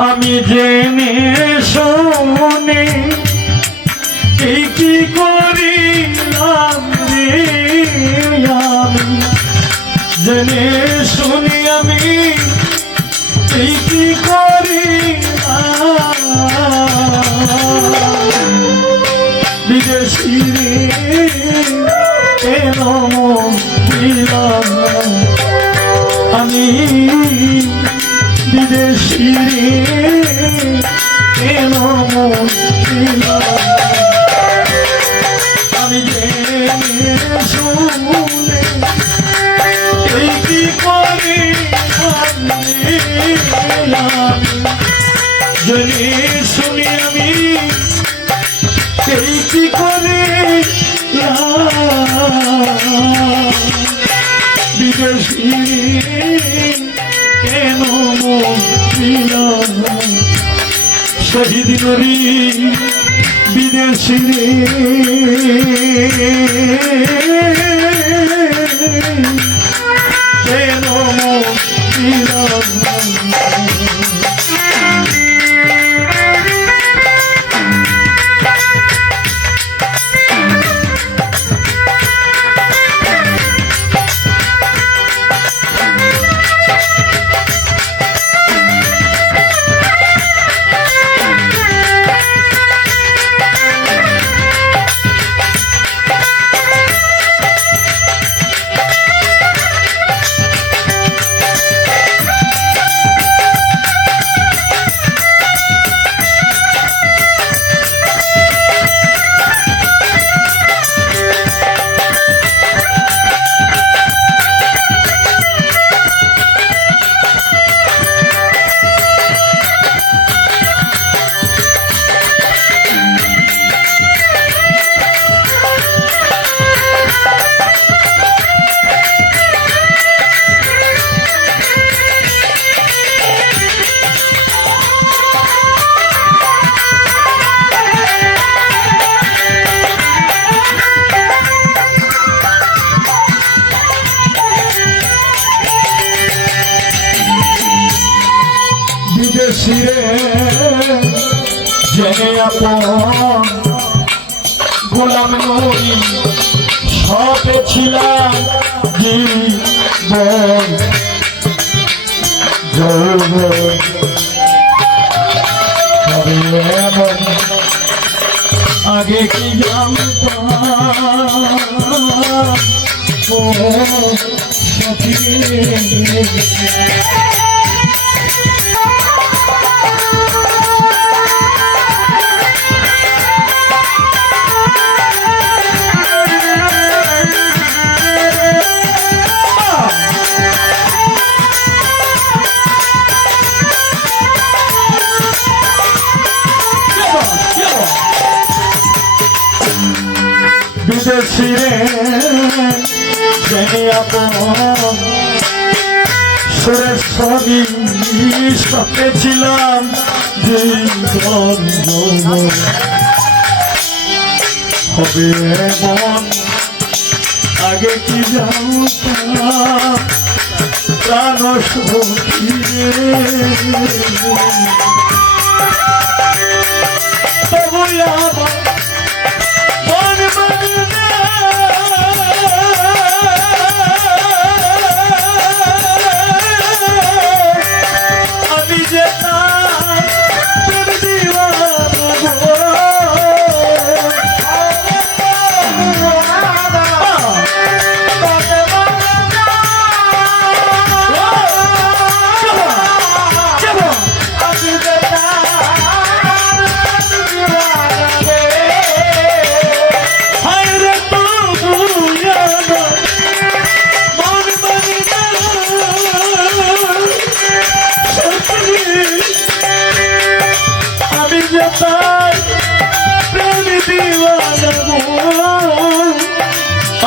আমি জেনে শুনে এই কি করিলাম রে, আমি জেনে শুনি আমি এই কি করিলাম, বিদেশি রে কেন দিলাম আমি, বিদেশি রে কেন দিলাম আমি, জেনে শুনে এই কি করে আমি, জেনে শুনি আমি এই কি করে বিদেশি কেন দিলাম শহীদ নরি বিদেশি রে কেন দিলাম। বিদেশিরে জেনে আপন গোলাম নই সবে ছিলাম জীবন যৌবন, তবে এমন আগে কি জানতাম ও সখী, বিদেশি রে জেনে আপন সুরেশ্বরী সপে ছিলাম জীবন যৌবন, হবে এমন আগে কি জানতাম প্রাণ সখী তবু আমার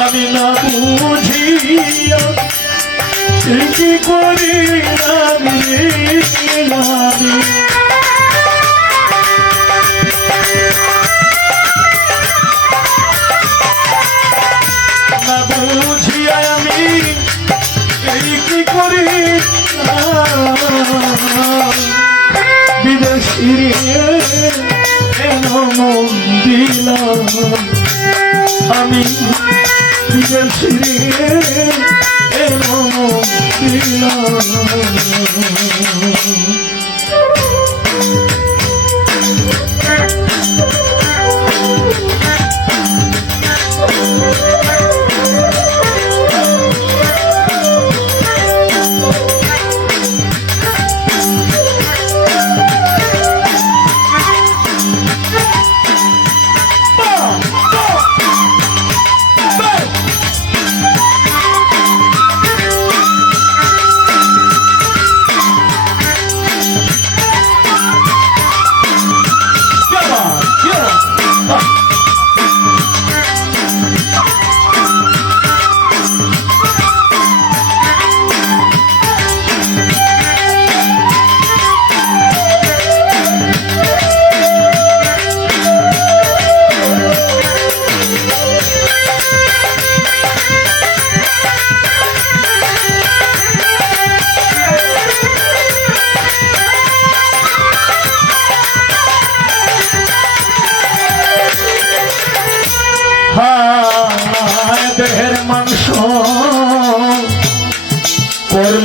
আমি না বুঝিয়া কি করি আমি না বুঝিয়া আমি কি করি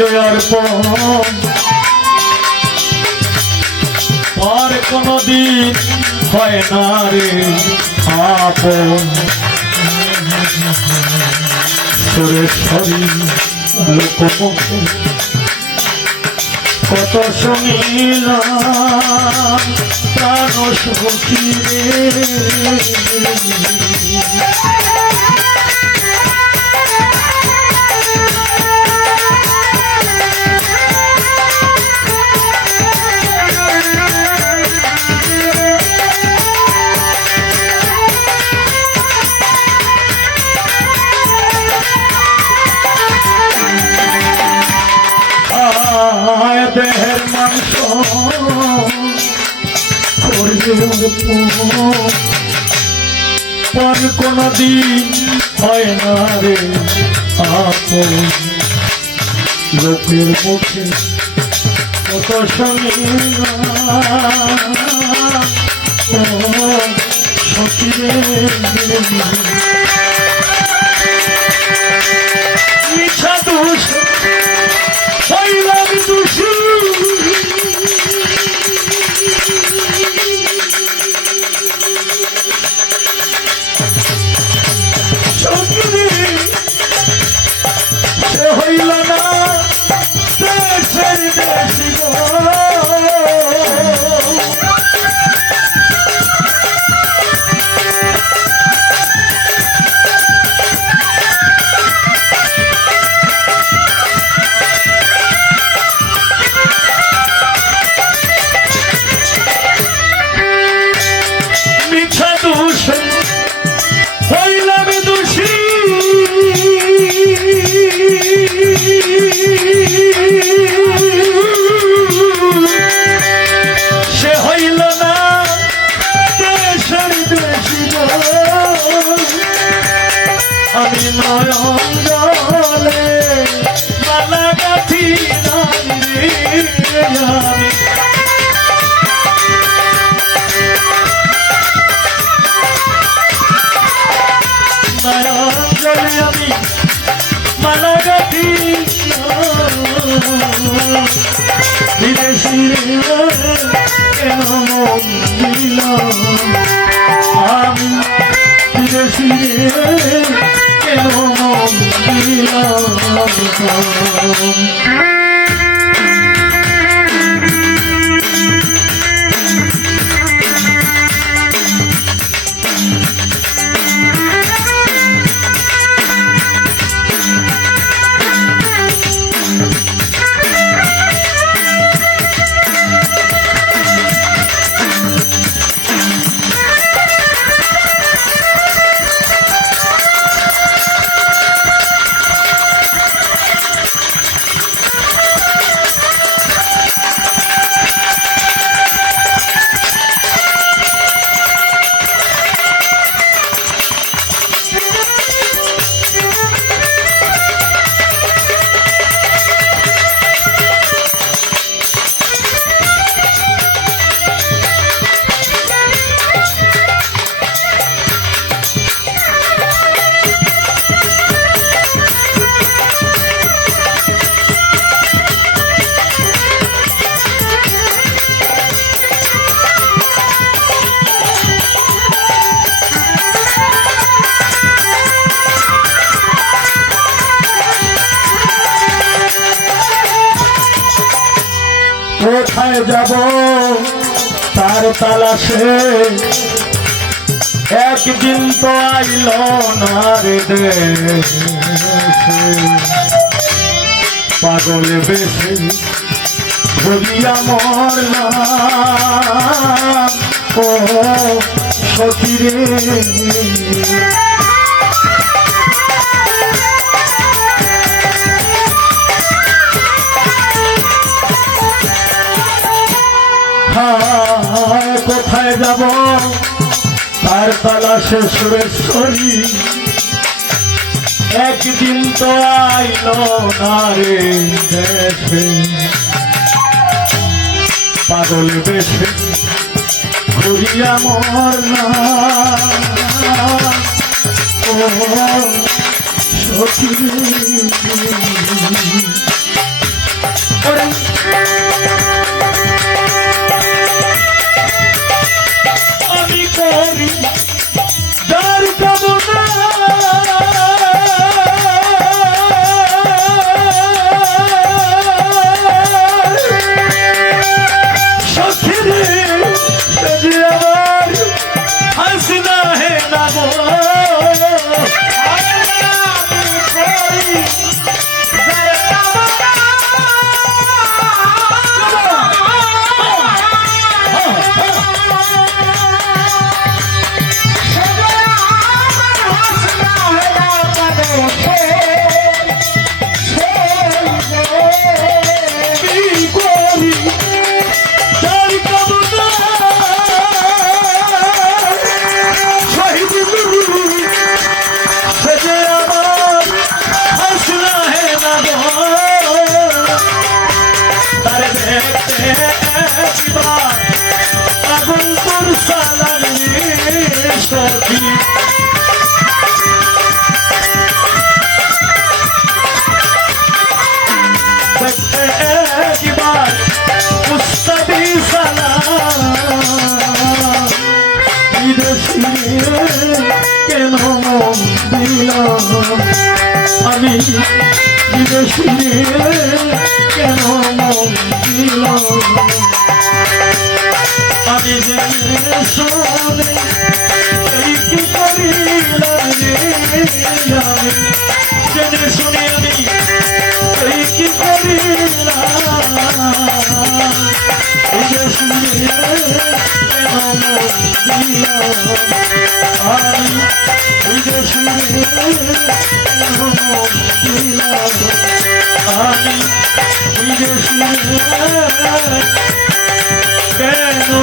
বলে অর্পণ আর কোনদিন হয় না রে আপন সুরেশ্বরী লোকমুখে কত শুনিলাম প্রাণ সখী রে দেহের মাংস পর কোনদিন হয় না রে আপন লোকের মুখে কত সখী রে মিছা দোষ হইলাম দোষী সে হইল না দেশের দেশি মিছা দোষ হইলাম দোষী সে হইল না দেশের দেশি আমি নয়ন জলে মালা গাথি আমি জলে আমি মালা গাথি বিদেশি কেন মন দিলাম আমি বিদেশি কেন মন দিলাম কোথায় যাব তার তালাশে একদিন তো আইল না রে দেশে পাগল বেশে ঘুরিয়া মরলাম ও সখী রে কোথায় যাব তার তালাশে সুরেশ্বরী একদিন তো আইল না রে দেশে পাগল বেশে ঘুরিয়া মরলাম ও সখী আমি করি যার কামনা সখী রে সে যে আমার হাসিনা হে না গো আগুন তোর সালার সখী একবার মুস্তাবি সালাম বিদেশি কেন দিলাম আমি বিদেশি কেন দিলাম আমি জেনে শুনে এই কি করিলাম রে আমি জেনে শুনে আমি এই কি করিলাম এই যে শুনে কেন দিলাম আমি এই যে শুনে কেন দিলাম আমি এই যে শুনে কেন